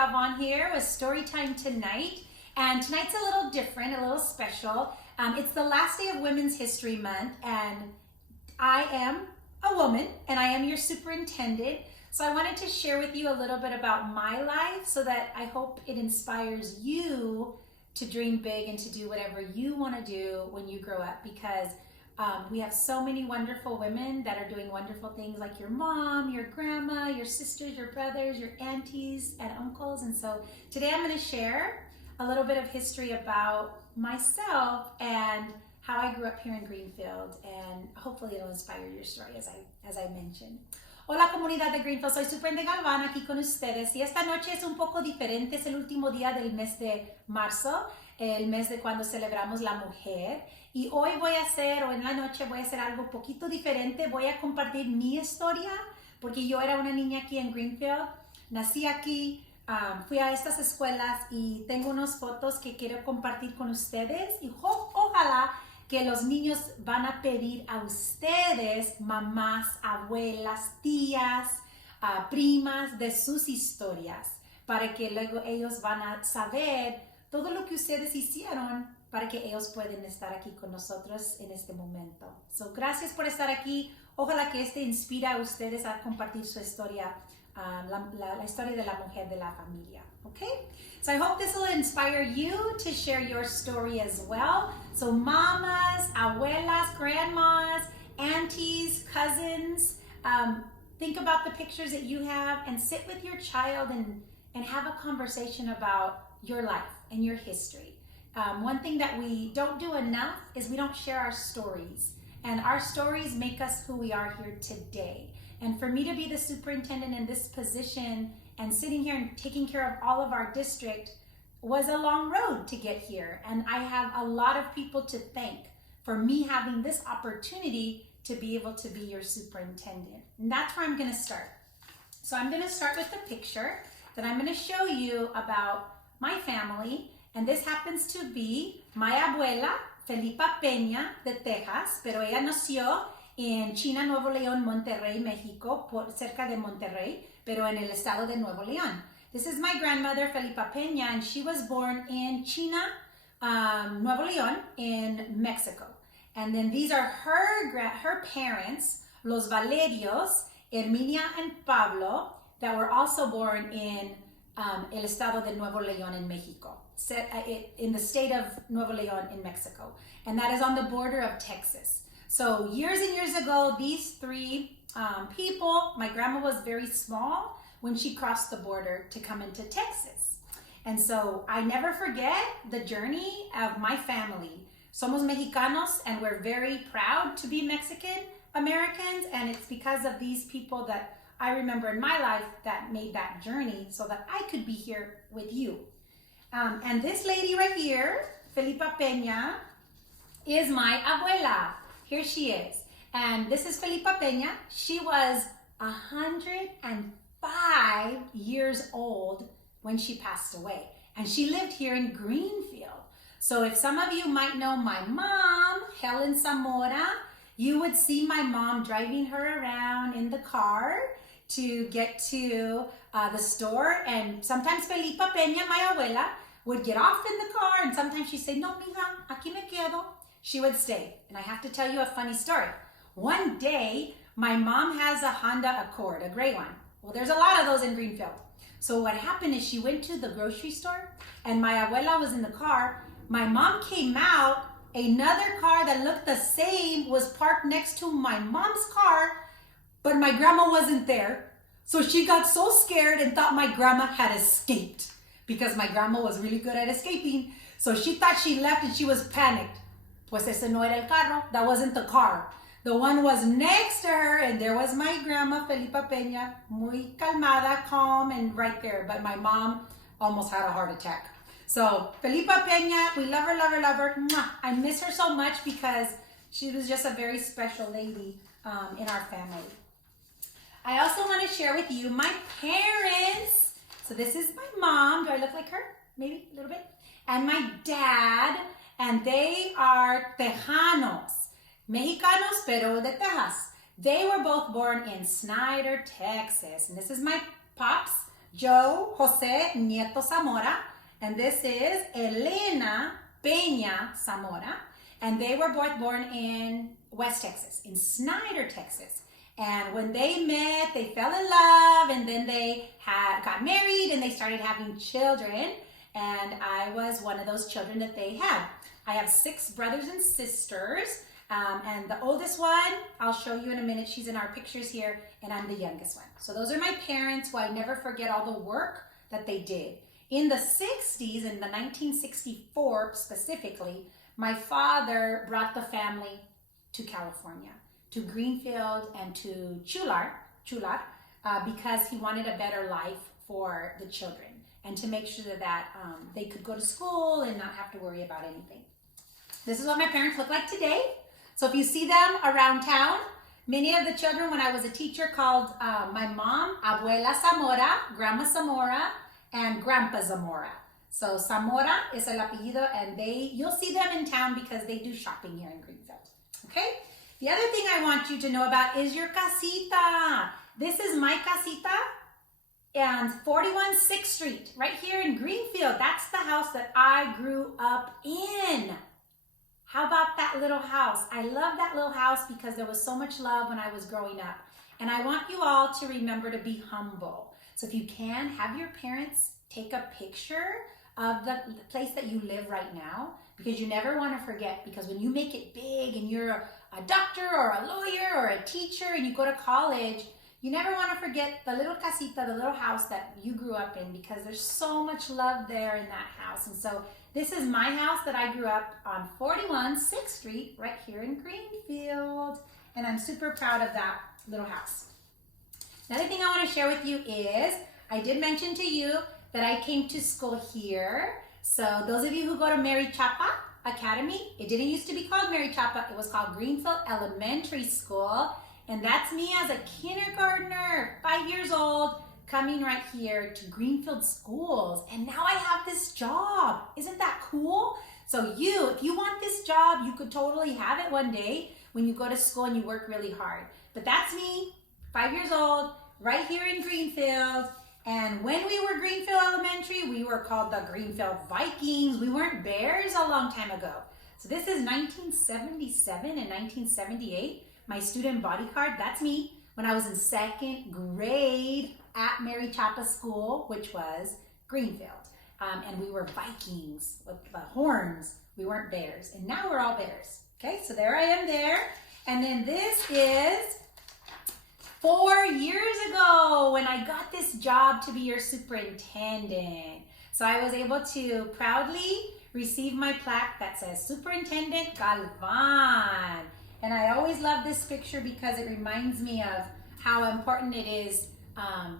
Galvan here with story time tonight. And tonight's a little different, a little special. It's the last day of Women's History Month, and I am a woman, and I am your superintendent. So I wanted to share with you a little bit about my life so that I hope it inspires you to dream big and to do whatever you want to do when you grow up, because we have so many wonderful women that are doing wonderful things, like your mom, your grandma, your sisters, your brothers, your aunties and uncles. And so today I'm going to share a little bit of history about myself and how I grew up here in Greenfield, and hopefully it'll inspire your story as I mentioned. Hola comunidad de Greenfield, soy Superintendent Galvan aquí con ustedes, y esta noche es un poco diferente, es el último día del mes de marzo, el mes de cuando celebramos la mujer, y hoy voy a hacer, o en la noche voy a hacer algo poquito diferente. Voy a compartir mi historia, porque yo era una niña aquí en Greenfield, nací aquí, fui a estas escuelas y tengo unas fotos que quiero compartir con ustedes, y ojalá que los niños van a pedir a ustedes, mamás, abuelas, tías, primas, de sus historias, para que luego ellos van a saber todo lo que ustedes hicieron para que ellos puedan estar aquí con nosotros en este momento. So, gracias por estar aquí. Ojalá que este inspire a ustedes a compartir su historia, la historia de la mujer de la familia. Okay? So I hope this will inspire you to share your story as well. So mamas, abuelas, grandmas, aunties, cousins, think about the pictures that you have and sit with your child and have a conversation about your life and your history. One thing that we don't do enough is we don't share our stories, and our stories make us who we are here today. And for me to be the superintendent in this position and sitting here and taking care of all of our district was a long road to get here. And I have a lot of people to thank for me having this opportunity to be able to be your superintendent. And that's where I'm going to start. So I'm going to start with a picture that I'm going to show you about my family. And this happens to be my abuela, Felipa Pena, de Texas, pero ella nació en China, Nuevo León, Monterrey, México, cerca de Monterrey, pero en el estado de Nuevo León. This is my grandmother, Felipa Pena, and she was born in China, Nuevo León, in Mexico. And then these are her parents, Los Valerios, Herminia and Pablo, that were also born in el estado de Nuevo León in Mexico, in the state of Nuevo León in Mexico. And that is on the border of Texas. So years and years ago, these three people, my grandma was very small when she crossed the border to come into Texas. And so I never forget the journey of my family. Somos Mexicanos, and we're very proud to be Mexican Americans, and it's because of these people that I remember in my life that made that journey so that I could be here with you. And this lady right here, Felipa Pena, is my abuela. Here she is. And this is Felipa Pena. She was 105 years old when she passed away. And she lived here in Greenfield. So if some of you might know my mom, Helen Zamora, you would see my mom driving her around in the car to get to the store. And sometimes Felipa Pena, my abuela, would get off in the car, and sometimes she'd say, no, mija, aquí me quedo. She would stay. And I have to tell you a funny story. One day, my mom has a Honda Accord, a gray one. Well, there's a lot of those in Greenfield. So what happened is she went to the grocery store, and my abuela was in the car. My mom came out, another car that looked the same was parked next to my mom's car, but my grandma wasn't there. So she got so scared and thought my grandma had escaped, because my grandma was really good at escaping. So she thought she left and she was panicked. Pues ese no era el carro, that wasn't the car. The one was next to her, and there was my grandma, Felipa Pena, muy calmada, calm, and right there. But my mom almost had a heart attack. So Felipa Pena, we love her, love her, love her. Mwah. I miss her so much because she was just a very special lady in our family. I also want to share with you my parents. So this is my mom. Do I look like her? Maybe a little bit. And my dad, and they are Tejanos, Mexicanos, pero de Texas. They were both born in Snyder, Texas. And this is my pops, Joe Jose Nieto Zamora, and this is Elena Pena Zamora, and they were both born in West Texas, in Snyder, Texas. And when they met, they fell in love, and then they got married, and they started having children, and I was one of those children that they had. I have 6 brothers and sisters, and the oldest one, I'll show you in a minute, she's in our pictures here, and I'm the youngest one. So those are my parents, who I never forget all the work that they did. In the 60s, in the 1964 specifically, my father brought the family to California, to Greenfield and to Chular, because he wanted a better life for the children and to make sure that they could go to school and not have to worry about anything. This is what my parents look like today. So if you see them around town, many of the children, when I was a teacher, called my mom Abuela Zamora, Grandma Zamora, and Grandpa Zamora. So Zamora is el apellido, and you'll see them in town because they do shopping here in Greenfield. Okay? The other thing I want you to know about is your casita. This is my casita, and 41 6th Street, right here in Greenfield. That's the house that I grew up in. How about that little house? I love that little house because there was so much love when I was growing up. And I want you all to remember to be humble. So if you can, have your parents take a picture of the place that you live right now, because you never want to forget, because when you make it big and you're a doctor or a lawyer or a teacher and you go to college, you never want to forget the little casita, the little house that you grew up in, because there's so much love there in that house. And so this is my house that I grew up on 41 6th Street right here in Greenfield. And I'm super proud of that little house. Another thing I want to share with you is, I did mention to you that I came to school here. So those of you who go to Mary Chapa Academy, it didn't used to be called Mary Chapa, it was called Greenfield Elementary School. And that's me as a kindergartner, 5 years old, coming right here to Greenfield Schools. And now I have this job. Isn't that cool? So if you want this job, you could totally have it one day when you go to school and you work really hard. But that's me, 5 years old, right here in Greenfield. And when we were Greenfield Elementary, we were called the Greenfield Vikings. We weren't Bears a long time ago. So this is 1977 and 1978. My student body card, that's me, when I was in 2nd grade at Mary Chapa School, which was Greenfield. And we were Vikings with the horns. We weren't Bears. And now we're all Bears. Okay, so there I am there. And then this is 4 years ago when I got this job to be your superintendent. So I was able to proudly receive my plaque that says Superintendent Galvan. And I always love this picture because it reminds me of how important it is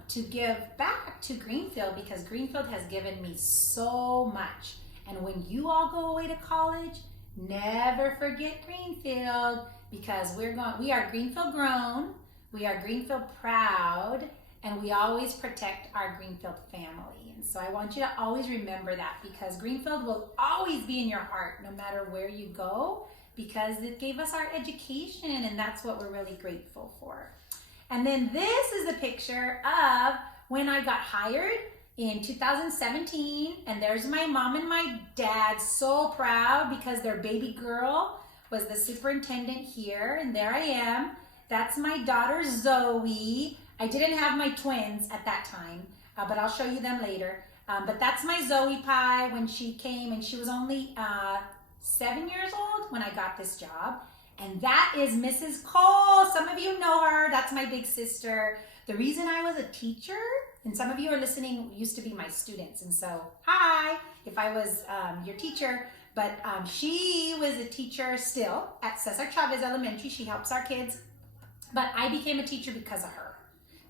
to give back to Greenfield, because Greenfield has given me so much. And when you all go away to college, never forget Greenfield, because we are Greenfield grown, we are Greenfield proud, and we always protect our Greenfield family. And so I want you to always remember that, because Greenfield will always be in your heart no matter where you go, because it gave us our education, and that's what we're really grateful for. And then this is a picture of when I got hired in 2017, and there's my mom and my dad, so proud because their baby girl was the superintendent here, and there I am. That's my daughter Zoe. I didn't have my twins at that time, but I'll show you them later. But that's my Zoe Pie when she came, and she was only 7 years old when I got this job. And that is Mrs. Cole. Some of you know her. That's my big sister. The reason I was a teacher, and some of you are listening, used to be my students. And so, hi, if I was your teacher. But she was a teacher still at Cesar Chavez Elementary. She helps our kids. But I became a teacher because of her.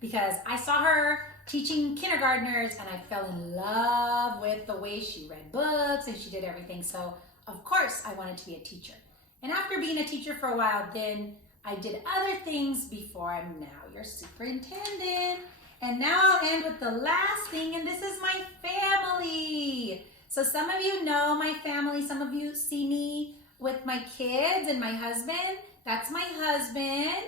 Because I saw her teaching kindergartners, and I fell in love with the way she read books and she did everything. So, of course, I wanted to be a teacher. And after being a teacher for a while, then I did other things before I'm now your superintendent. And now I'll end with the last thing, and this is my family. So some of you know my family. Some of you see me with my kids and my husband. That's my husband,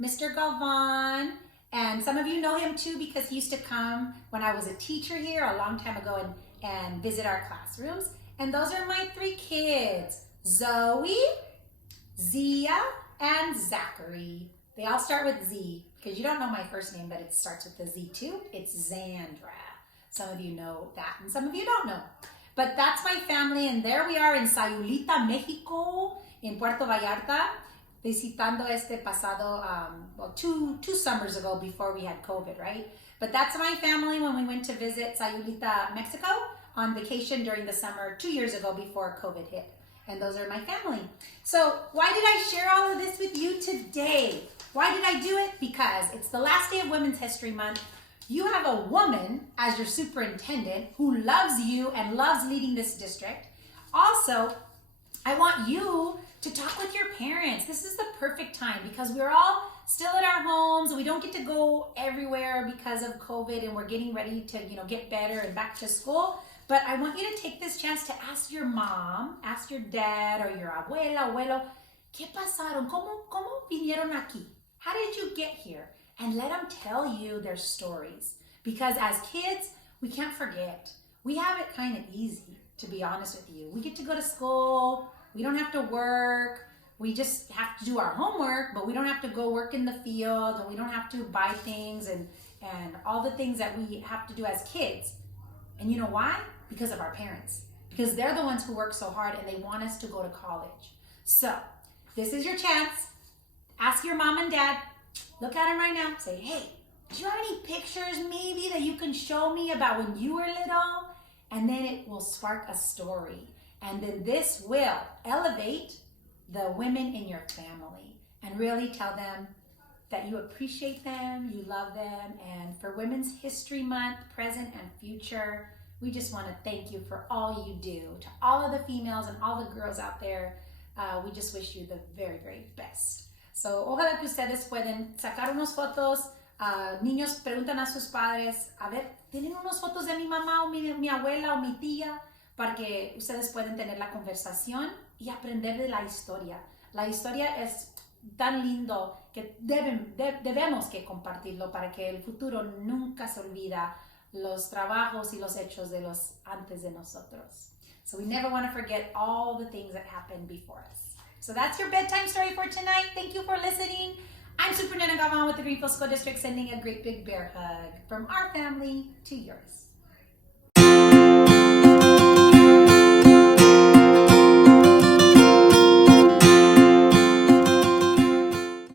Mr. Galvan. And some of you know him too because he used to come when I was a teacher here a long time ago and visit our classrooms. And those are my 3 kids, Zoe, Zia, and Zachary. They all start with Z because you don't know my first name, but it starts with the Z too. It's Zandra. Some of you know that and some of you don't know. But that's my family, and there we are in Sayulita, Mexico, in Puerto Vallarta, visitando este pasado, well, two summers ago before we had COVID, right? But that's my family when we went to visit Sayulita, Mexico on vacation during the summer 2 years ago before COVID hit. And those are my family. So why did I share all of this with you today? Why did I do it? Because it's the last day of Women's History Month. You have a woman as your superintendent who loves you and loves leading this district. Also, I want you to talk with your parents. This is the perfect time because we're all still at our homes. We don't get to go everywhere because of COVID, and we're getting ready to, get better and back to school. But I want you to take this chance to ask your mom, ask your dad or your abuela, abuelo, ¿qué pasaron? ¿Cómo vinieron aquí? How did you get here? And let them tell you their stories. Because as kids, we can't forget. We have it kind of easy, to be honest with you. We get to go to school. We don't have to work. We just have to do our homework, but we don't have to go work in the field, and we don't have to buy things and all the things that we have to do as kids. And you know why? Because of our parents. Because they're the ones who work so hard and they want us to go to college. So this is your chance. Ask your mom and dad. Look at them right now. Say, hey, do you have any pictures maybe that you can show me about when you were little? And then it will spark a story. And then this will elevate the women in your family and really tell them that you appreciate them, you love them. And for Women's History Month, present and future, we just want to thank you for all you do. To all of the females and all the girls out there, we just wish you the very, very best. So, ojalá que ustedes pueden sacar unas fotos. Niños preguntan a sus padres, a ver, ¿tienen unas fotos de mi mamá o mi abuela o mi tía? Para que ustedes puedan tener la conversación y aprender de la historia. La historia es tan lindo que debemos que compartirlo para que el futuro nunca se olvida los trabajos y los hechos de los antes de nosotros. So we never want to forget all the things that happened before us. So that's your bedtime story for tonight. Thank you for listening. I'm Superintendent Galvan with the Greenfield School District, sending a great big bear hug from our family to yours.